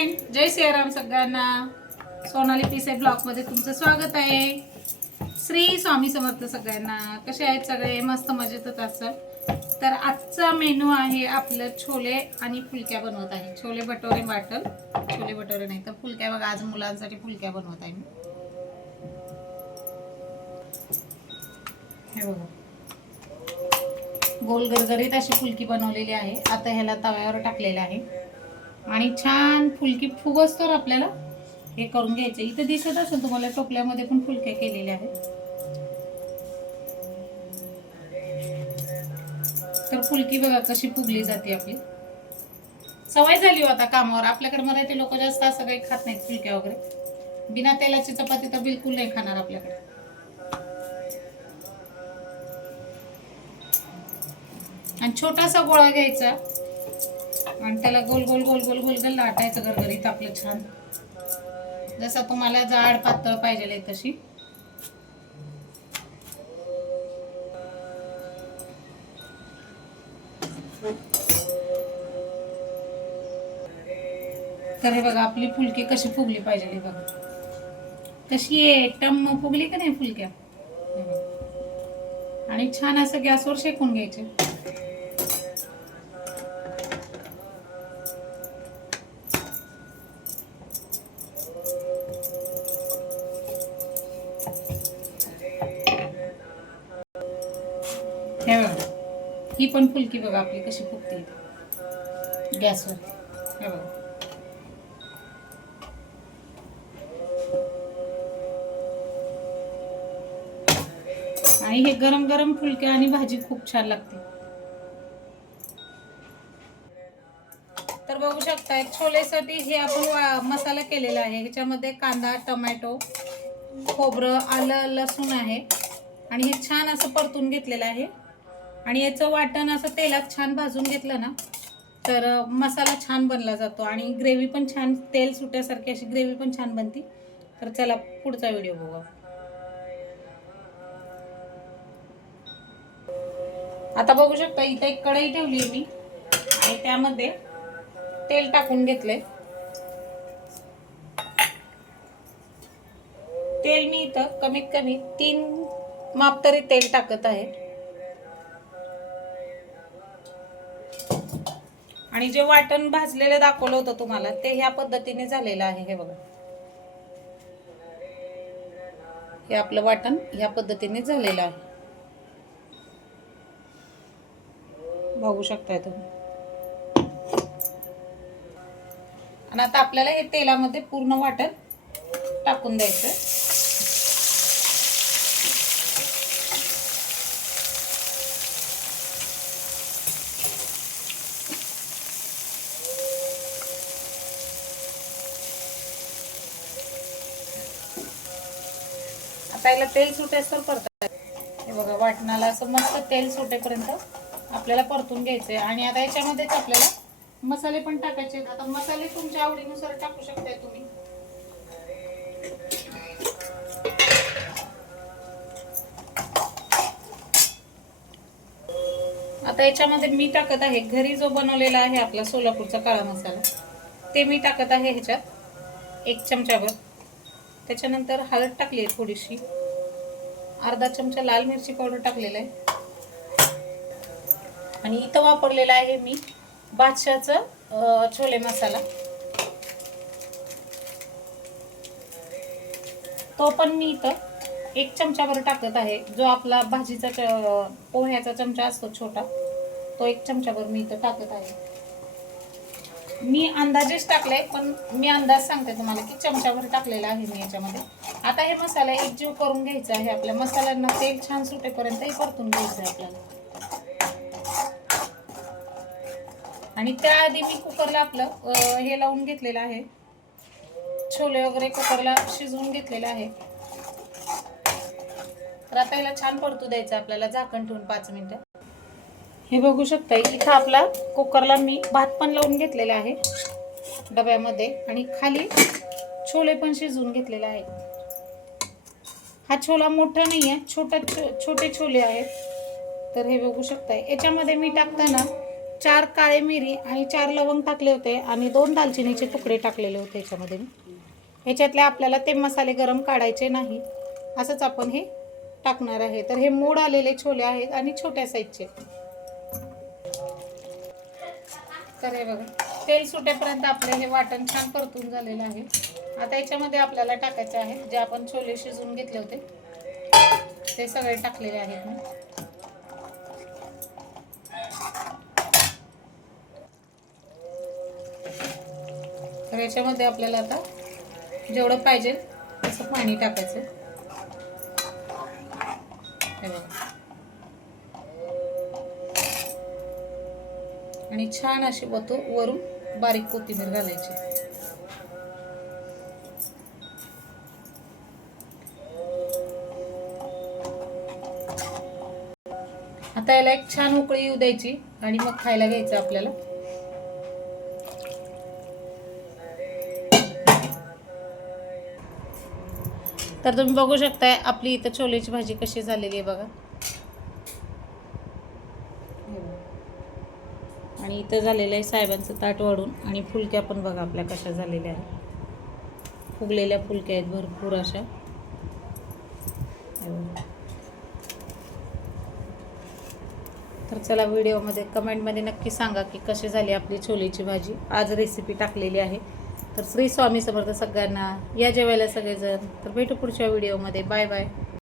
Friend जय श्रीराम सगळ्यांना. सोनाली पिसे ब्लॉगमध्ये तुमचं स्वागत आहे. श्री स्वामी समर्थ सगळ्यांना. कसे आहेत सगळे? मस्त मजेतच असाल तर आजचा मेनू आहे आपलं छोले आणि फुलक्या बनवत आहे. छोले भटोरे वाटल. छोले भटोरे नाही तर फुलक्या बघा आज मुलांसाठी फुलक्या बनवत आहे मी. हे बघा. गोल गरगरीत अशी फुलकी बनवलेली आहे. आता ह्याला तव्यावर टाकलेलं आहे. आणि छान फुलकी फुगसतोर आपल्याला हे करून घ्यायचं. इथं दिसत असेल तुम्हाला टोपल्यामध्ये पण फुलक्या केलेल्या आहेत. तर फुलकी बघा कशी फुगली जाते आपली. सवय झाली होता कामावर. आपल्याकडे मराठी लोक जास्त असं काही खात नाहीत फुलक्या वगैरे. बिना तेलाची चपाती तर बिलकुल नाही खाणार आपल्याकडे. आणि छोटासा गोळा घ्यायचा. आणि त्याला गोल गोल गोल गोल गोल गोल लाटायचं गरगरीत आपलं छान. जसं तुम्हाला जाड पातळ पाहिजे तशी. तर हे बघा आपली फुलकी कशी फुगली पाहिजे बघा. कशी आहे? टम्म फुगली का नाही फुलक्या? आणि छान असं गॅसवर शेकून घ्यायचे. हे बघा. ही पण फुलकी बघा आपली कशी फुगते. इथे. गॅसवर हे बघा. आणि हे गरम गरम फुलके आणि भाजी खूप छान लागते. तर बघू शकताय छोलेसाठी हे आपण मसाला केलेला आहे. ह्याच्यामध्ये कांदा टोमॅटो खोबरं आलं लसूण आहे. आणि हे छान असं परतून घेतलेलं आहे. आणि याचं वाटण असं तेलात छान भाजून घेतलं ना तर मसाला छान बनला जातो आणि ग्रेव्ही पण छान तेल सुट्यासारखी अशी ग्रेव्ही पण छान बनती. तर चला पुढचा व्हिडिओ बघू. आता बघू शकता इथे एक कढई ठेवली आहे मी आणि त्यामध्ये तेल टाकून घेतले तेल मी इथं कमीत कमी तीन माप तरी तेल टाकत आहे. आणि जे वाटण भाजलेलं दाखवलं होतं तुम्हाला ते ह्या पद्धतीने झालेलं आहे हे बघा. हे आपलं वाटण ह्या पद्धतीने झालेलं आहे. बघू शकताय तुम्ही. आणि आता आपल्याला हे तेलामध्ये पूर्ण वाटण टाकून द्यायचं. ताईला तेल सुटेस तर परत हे बघा वाटणाला असं मस्त तेल सुटेपर्यंत आपल्याला परतून घ्यायचंय. आणि आता याच्यामध्येच आपल्याला मसाले पण टाकायचे आहेत. आता मसाले तुमच्या आवडीनुसार टाकू शकताय तुम्ही. आता याच्यामध्ये मी टाकत आहे घरी जो बनवलेला आहे आपला सोलापूरचा काळा मसाला ते मी टाकत आहे ह्याच्यात एक चमचाभर. त्याच्यानंतर हळद टाकली आहे थोडीशी. अर्धा चमचा लाल मिरची पावडर टाकलेला आहे. आणि इथं वापरलेला आहे मी बादशाचं छोले मसाला. तो पण मी इथं एक चमच्यावर टाकत आहे. जो आपला भाजीचा च- पोह्याचा चमचा असतो छोटा तो एक चमच्यावर मी इथं टाकत आहे. मी अंदाजेच टाकले पण मी अंदाज सांगते तुम्हाला की चमचाभर टाकलेला आहे मी याच्यामध्ये. आता हे मसाला एकजीव करून घ्यायचा आहे आपल्या मसाल्यांना तेल छान सुटेपर्यंत हे परतून घ्यायचं आहे आपल्याला. आणि त्याआधी मी कुकरला आपलं हे लावून घेतलेलं आहे. छोले वगैरे कुकरला शिजवून घेतलेलं आहे. तर आता याला छान परतू द्यायचं आपल्याला झाकण ठेवून पाच मिनिटं. हे बघू शकता इथं आपला कुकरला मी भात पण लावून घेतलेला आहे. डब्यामध्ये आणि खाली छोले पण शिजवून घेतलेले आहे. हा छोला मोठा नाही आहे छोटा छो- छोटे छोले आहेत. तर हे बघू शकताय याच्यामध्ये मी टाकताना चार काळे मिरी आणि चार लवंग टाकले होते आणि दोन दालचिनीचे तुकडे टाकलेले होते याच्यामध्ये मी. ह्याच्यातले आपल्याला ते मसाले गरम काढायचे नाही असंच आपण हे टाकणार आहे. तर हे मोड आलेले छोले आहेत आणि छोट्या साईजचे. तर हे बघा तेल सुटेपर्यंत आपले हे वाटण छान परतून झालेलं आहे. आता याच्यामध्ये आपल्याला टाकायचे आहे जे आपण छोले शिजवून घेतले होते ते सगळे टाकलेले आहेत मी तर याच्यामध्ये आपल्याला आता जेवढं पाहिजे तसं पाणी टाकायचं. हे बघा. आणि छान अशी वतो वरून बारीक कोथिंबीर घालायची. आता याला एक छान उकळी येऊ द्यायची आणि मग खायला घ्यायचं आपल्याला. तर तुम्ही बघू शकताय आपली इथं छोलेची भाजी कशी झालेली आहे बघा. आणि इथं झालेलं आहे साहेबांचं ताट वाढून. आणि फुलक्या पण बघा आपल्या कशा झालेल्या आहेत. फुगलेल्या फुलक्या आहेत भरपूर अशा. तर चला व्हिडिओमध्ये कमेंटमध्ये नक्की सांगा की कशी झाली आपली छोलेची भाजी. आज रेसिपी टाकलेली आहे. तर श्री स्वामी समर्थ सगळ्यांना या जेवायला सगळेजण. तर भेटू पुढच्या व्हिडिओमध्ये. Bye bye.